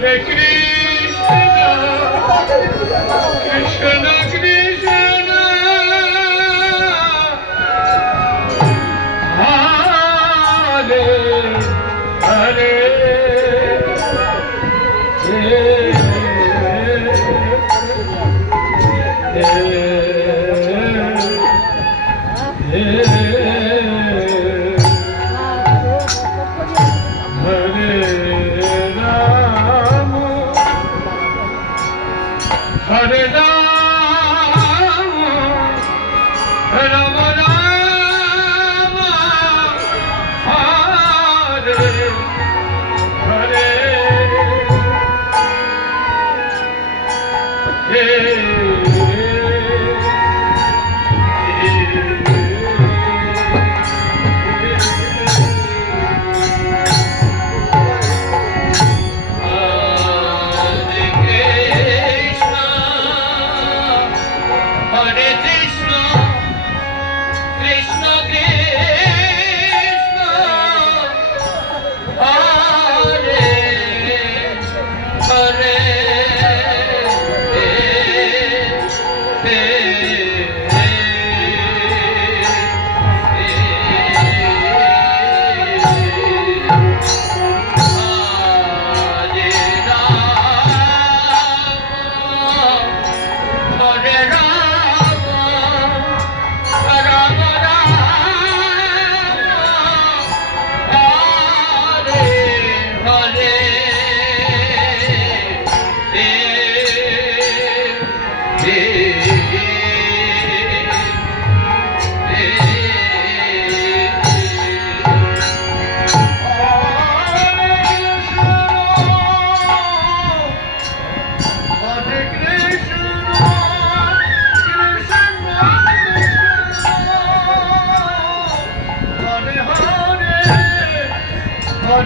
Hare Krishna, Krishna Krishna. Yeah. Hey,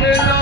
Hallelujah.